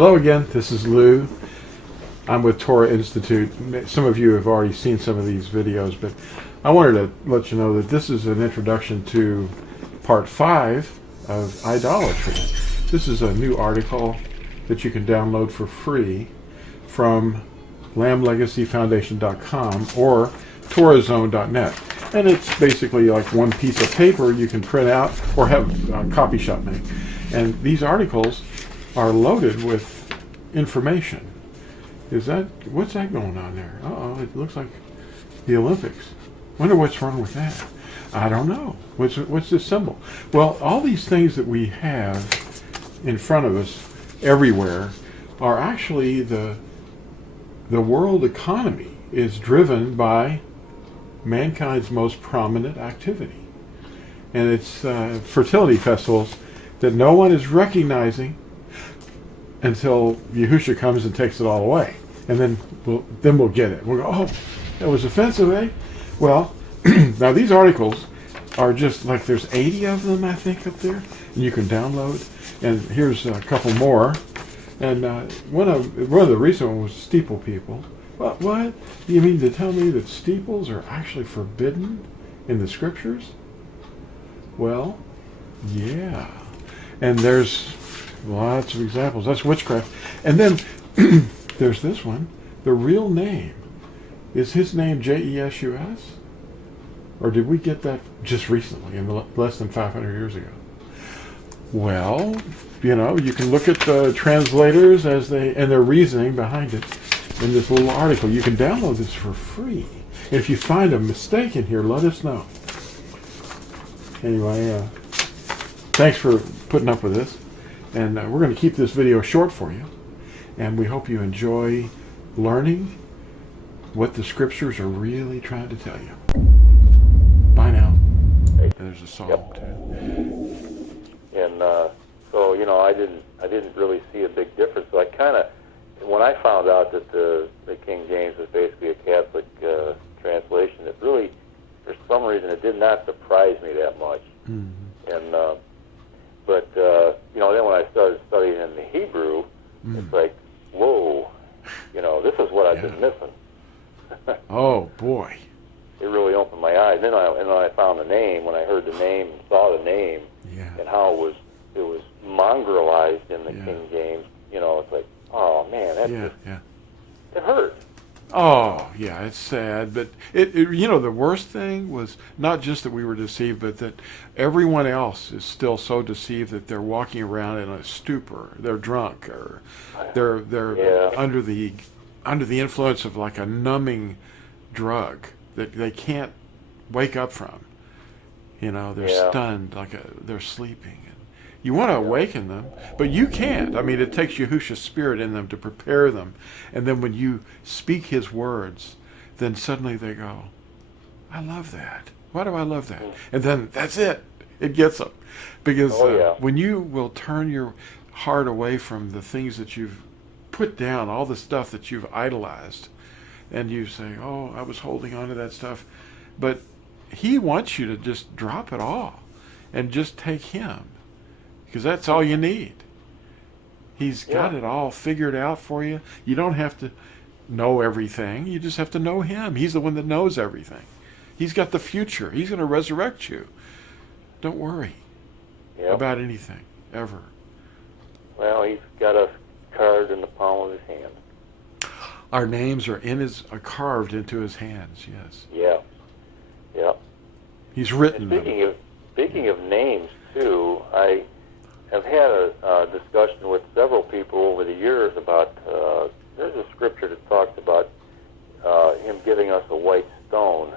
Hello again, this is Lew. I'm with Torah Institute. Some of you have already seen some of these videos, but I wanted to let you know that this is an introduction to part 5 of Idolatry. This is a new article that you can download for free from lamblegacyfoundation.com or torazone.net. And it's basically like one piece of paper you can print out or have a copy shop make. And these articles are loaded with information. What's that going on there? Uh-oh, it looks like the Olympics. Wonder what's wrong with that. I don't know. What's this symbol? Well, all these things that we have in front of us everywhere are actually the world economy is driven by mankind's most prominent activity. And it's fertility festivals that no one is recognizing until Yahusha comes and takes it all away. And then we'll get it. We'll go, oh, that was offensive, eh? Well, now these articles are just like there's 80 of them, I think, up there. And you can download. And here's a couple more. And one of the recent ones was steeple people. What? You mean to tell me that steeples are actually forbidden in the scriptures? Well, yeah. And there's lots of examples. That's witchcraft. And then there's this one. The real name. Is his name J-E-S-U-S? Or did we get that just recently, less than 500 years ago? Well, you can look at the translators and their reasoning behind it in this little article. You can download this for free. And if you find a mistake in here, let us know. Anyway, thanks for putting up with this. And we're going to keep this video short for you. And we hope you enjoy learning what the scriptures are really trying to tell you. Bye now. There's a song too. And so I didn't really see a big difference. So I kind of, when I found out that the King James was basically a Catholic translation, it really, for some reason, it did not surprise me that much. Mm-hmm. And but then when I started studying in the Hebrew, it's like, whoa, this is what I've been missing. Oh boy. It really opened my eyes. Then I found the name. When I heard the name and saw the name, and how it was mongrelized in the King James, it's like, oh man, it hurt. Oh yeah, it's sad. But the worst thing was not just that we were deceived, but that everyone else is still so deceived that they're walking around in a stupor. They're drunk, or they're under the influence of like a numbing drug that they can't wake up from. They're stunned, they're sleeping. And you want to awaken them, but you can't. I mean, it takes Yahusha's spirit in them to prepare them. And then when you speak his words, then suddenly they go, I love that. Why do I love that? And then that's it. It gets them. Because when you will turn your heart away from the things that you've put down, all the stuff that you've idolized, and you say, oh, I was holding on to that stuff. But he wants you to just drop it all and just take him. Because that's all you need. He's got it all figured out for you. You don't have to know everything. You just have to know him. He's the one that knows everything. He's got the future. He's going to resurrect you. Don't worry about anything, ever. Well, he's got us carved in the palm of his hand. Our names are carved into his hands, yes. Yeah. He's written them. Speaking of names, too, I have had a discussion with several people over the years about, there's a scripture that talks about him giving us a white stone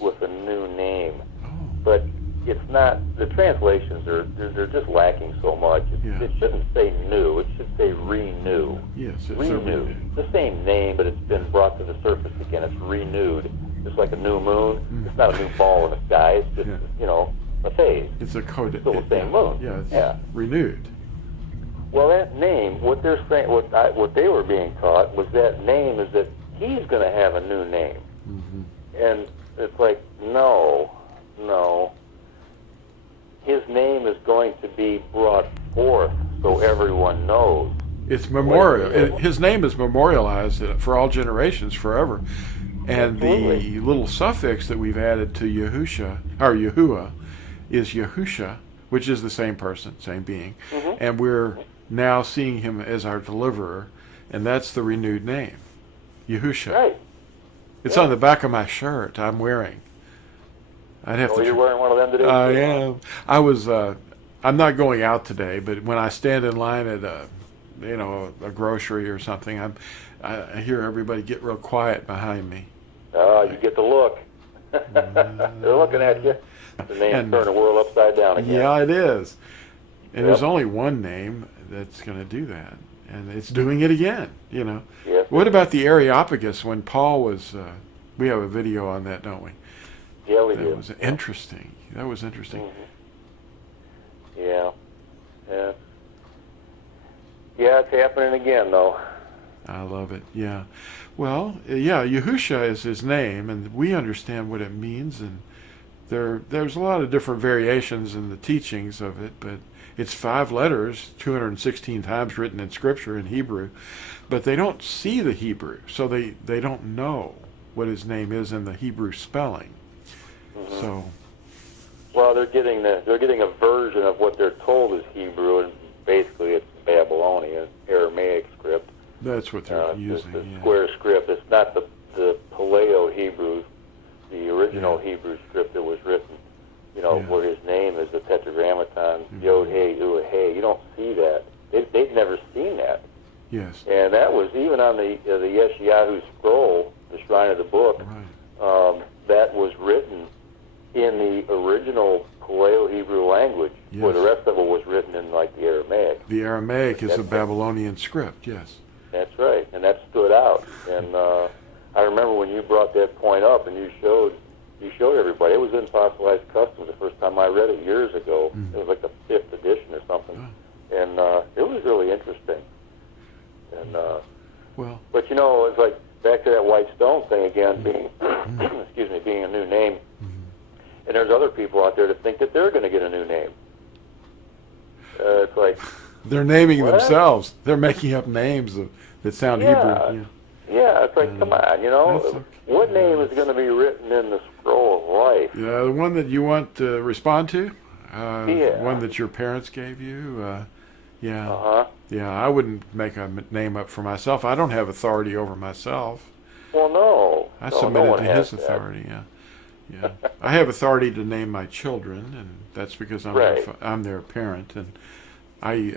with a new name. Oh. But it's not, the translations they're just lacking so much. It shouldn't say new, it should say renew. Yes, it's renew. The same name, but it's been brought to the surface again. It's renewed. Just like a new moon. It's not a new ball in the sky, it's just, a phase. It's a code. Still the same moon. It's renewed. Well, that name, what they're saying, what they were being taught was that name is that he's going to have a new name. Mm-hmm. And it's like, no. His name is going to be brought forth so everyone knows. It's memorial. Yeah. His name is memorialized for all generations forever. And Absolutely. the little suffix that we've added to Yahusha, or Yahuwah, is Yahusha, which is the same person, same being. Mm-hmm. And we're now seeing him as our deliverer, and that's the renewed name, Yahusha. Right. It's Yeah. on the back of my shirt I'm wearing. I'd have to. You're wearing one of them today? I am. I was. I'm not going out today, but when I stand in line at a grocery or something, I hear everybody get real quiet behind me. You get the look. They're looking at you. The name And- turn the world upside down again. Yeah, it is. And Yep. there's only one name that's going to do that, and it's doing it again. Yes. What about the Areopagus when Paul was? We have a video on that, don't we? Yeah, we That do. was interesting. That was interesting. Mm-hmm. Yeah. Yeah. Yeah, it's happening again, though. I love it. Yeah. Well, yeah, Yahusha is his name, and we understand what it means, and there's a lot of different variations in the teachings of it, but it's 5 letters, 216 times written in Scripture in Hebrew, but they don't see the Hebrew, so they don't know what his name is in the Hebrew spelling. Mm-hmm. So, Well, they're getting a version of what they're told is Hebrew, and basically it's Babylonian, Aramaic script. that's what they're It's using. the Yeah. square script. It's not the Paleo Hebrew, the original Yeah. Hebrew script that was written. Yeah. Where his name is the Tetragrammaton, Mhm. Yod Hey Ua Hey. You don't see that. They've never seen that. Yes. And that was even on the Yeshayahu scroll, the Shrine of the Book. Right. That was written in the original Paleo-Hebrew language, where the Yes. rest of it was written in like the Aramaic. The Aramaic is a That's- Babylonian script. Yes. That's right, and that stood out. And I remember when you brought that point up, and you showed everybody. It was in Fossilized Customs the first time I read it years ago. Mm. It was like the 5th edition or something, Oh. and it was really interesting. And Well. but it's like back to that white stone thing again, being excuse me, being a new name. And there's other people out there that think that they're going to get a new name. It's like, They're naming What? themselves. They're making up names that sound Yeah. Hebrew. yeah, it's like, come on, That's okay. what name is going to be written in the scroll of life? Yeah. The one that you want to respond to? Yeah. One that your parents gave you? Yeah. Uh-huh. Yeah, I wouldn't make a name up for myself. I don't have authority over myself. Well, no. I no, submit no it one to has his that. authority. Yeah. Yeah. I have authority to name my children, and that's because Right. I'm their parent. And I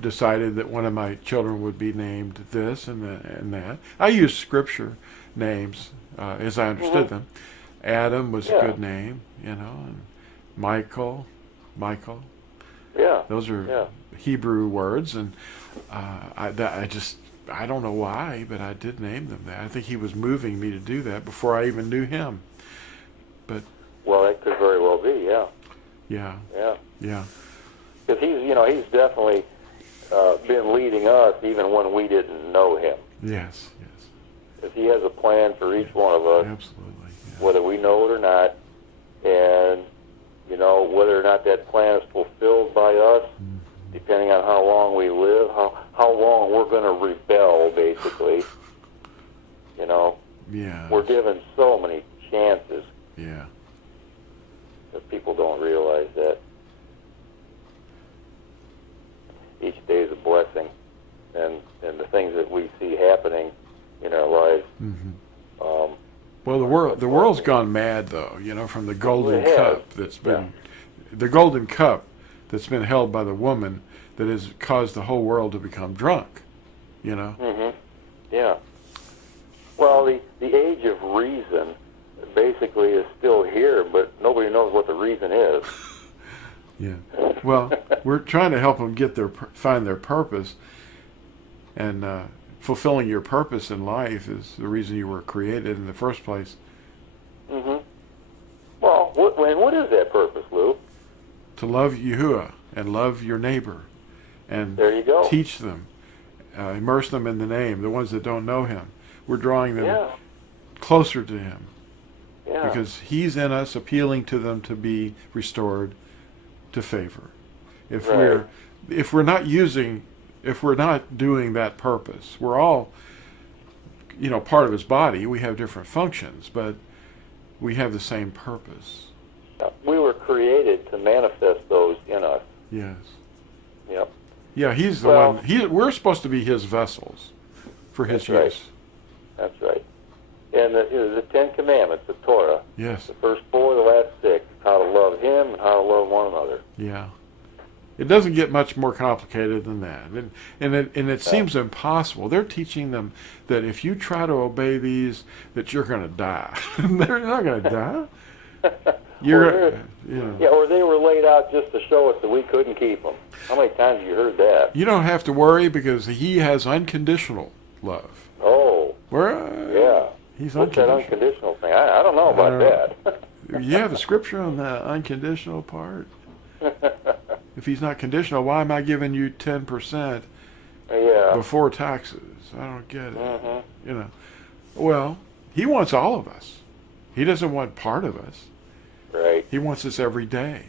decided that one of my children would be named this and that. I use scripture names as I understood them. Adam was Yeah. a good name, and Michael. Yeah. Those are Yeah. Hebrew words, and I don't know why, but I did name them that. I think he was moving me to do that before I even knew him. But Well, that could very well be, yeah. yeah, Yeah. Because he's definitely been leading us even when we didn't know him. yes, Because he has a plan for each one of us, absolutely. Yeah. whether we know it or not, and whether or not that plan is fulfilled by us, depending on how long we live, how long we're going to rebel, basically. Yeah. We're given so many chances Yeah. that people don't realize that. Each day is a blessing, and the things that we see happening in our lives. Well, the world's gone mad though. From the golden It has. cup that's been the golden cup that's been held by the woman that has caused the whole world to become drunk. Yeah. Well, the age of reason basically is still here, but nobody knows what the reason is. Yeah. Well, we're trying to help them find their purpose, and fulfilling your purpose in life is the reason you were created in the first place. Well, what is that purpose, Lou? To love Yahuwah and love your neighbor, and There you go. teach them, immerse them in the name. The ones that don't know Him, we're drawing them Yeah. closer to Him Yeah. because He's in us, appealing to them to be restored to favor. If Right. we're not using if we're not doing that purpose. We're all, part of his body. We have different functions, but we have the same purpose. We were created to manifest those in us. Yes. Yep. Yeah, he's the Well, one. We're supposed to be his vessels for his That's right. use. That's right. And the Ten Commandments, the Torah, Yes. the first 4, the last 6, how to love him and how to love one another. Yeah. It doesn't get much more complicated than that. And it seems impossible. They're teaching them that if you try to obey these, that you're going to die. They're not going to die. Yeah, or they were laid out just to show us that we couldn't keep them. How many times have you heard that? You don't have to worry because he has unconditional love. Oh, yeah. He's What's that unconditional. unconditional thing? I don't know about that. You have a scripture on the unconditional part? If he's not conditional, why am I giving you 10% Yeah. before taxes? I don't get it. Mm-hmm. Well, he wants all of us. He doesn't want part of us. Right. He wants us every day,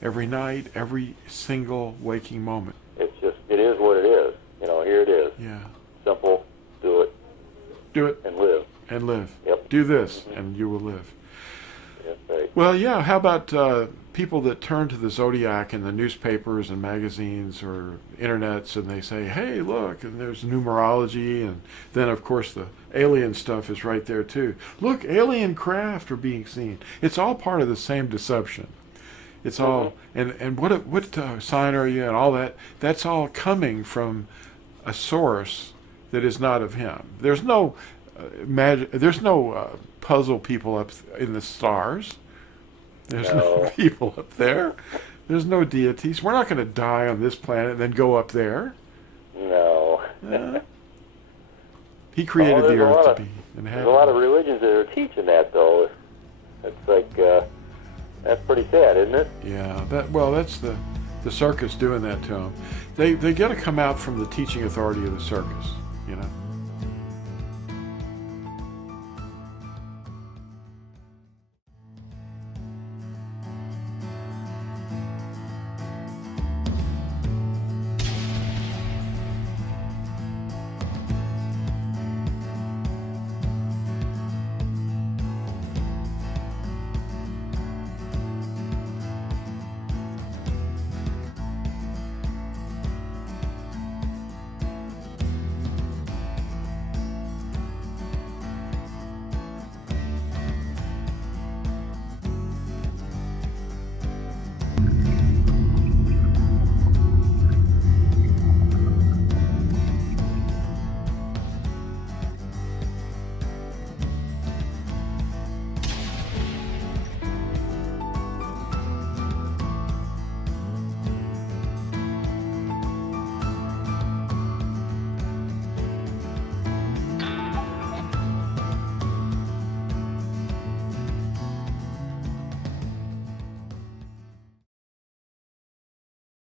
every night, every single waking moment. It is what it is. Here it is. Yeah. Simple. Do it Do it and live. and live. Yep. Do this and you will live. That's right. Well, yeah. How about people that turn to the zodiac in the newspapers and magazines or internets, and they say, "Hey, look!" and there's numerology, and then of course the alien stuff is right there too. Look, alien craft are being seen. It's all part of the same deception. It's all and what sign are you and all that? That's all coming from a source that is not of him. There's no magic. There's no puzzle people up in the stars. There's no people up there. There's no deities. We're not going to die on this planet and then go up there. No. He created the earth to be There's inhabited. a lot of religions that are teaching that, though. It's like that's pretty sad, isn't it? Yeah. That's the circus doing that to them. They got to come out from the teaching authority of the circus.